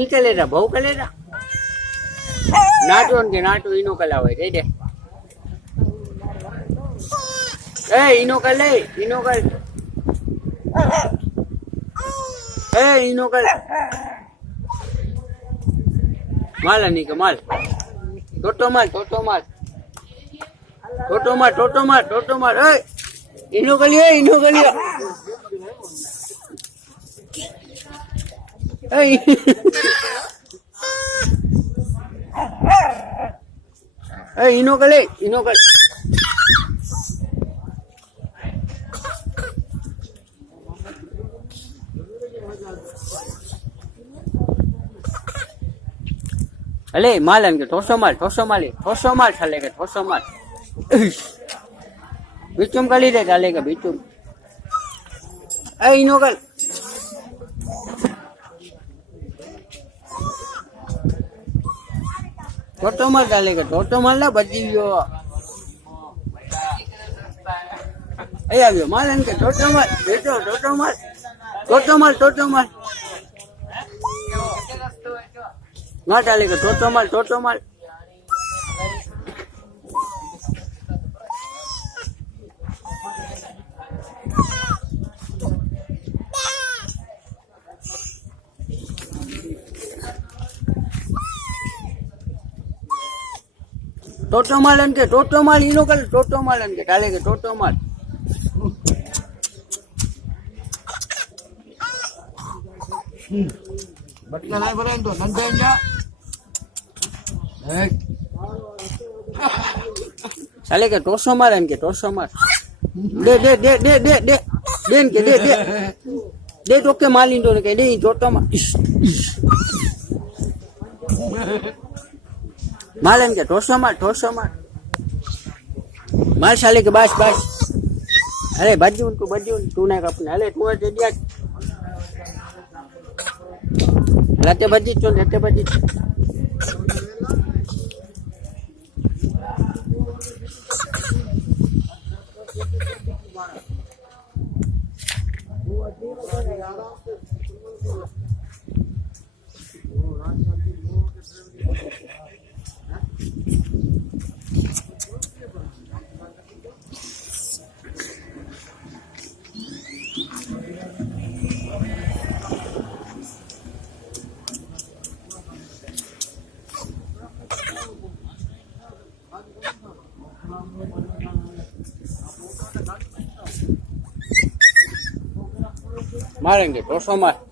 કી કલેરા બહુ કલેરા નાટો કે નાટો ઈનો કલા હોય દઈ દે એ ઈનો કલ ઈનો કલ એ ઈનો કલ માલ ની કે માલ ટોટો માલ ટોટો માલ ટોટો માલ ટોટો માલ ટોટો માલ એ ઈનો કલિયો ઈનો કલિયો એ ઈનો કલે ઈનો કલ અલે માલન કે ઠોસો માલ ચાલે કે ઠોસો માલ બીચુમ કાલી દે ચાલે કે બીચુમ એ ઈનો કલ ટોટો માલ ચાલે કે ટોટો માલ ના બચી ગયો એ આવ્યો માલન કે ટોટો માલ બેઠો ટોટો માલ ટોટો માલ ટોટો માલ ના ચાલે કે ટોટો માલ ટોટો માલ ટોટો માલન કે ટોટો માલ ઈનો કલ ટોટો માલન કે ચાલે કે ટોટો માલ બટકા ના ભરાય તો નંદાઈ જા ચાલે કે ટોસો માલન કે ટોસો માલ દે દે દે દે દે દે દેન કે દે દે દે ટોકે માલિન તો કે દે ટોટો માલ માલન કે ઠોસો માલ માલ ચાલે કે બસ બસ અરે બજ્યું તું ના કપને અરે તું જ દિયા લાતે બજી ચો લાતે બજી मारेंगे 200 मार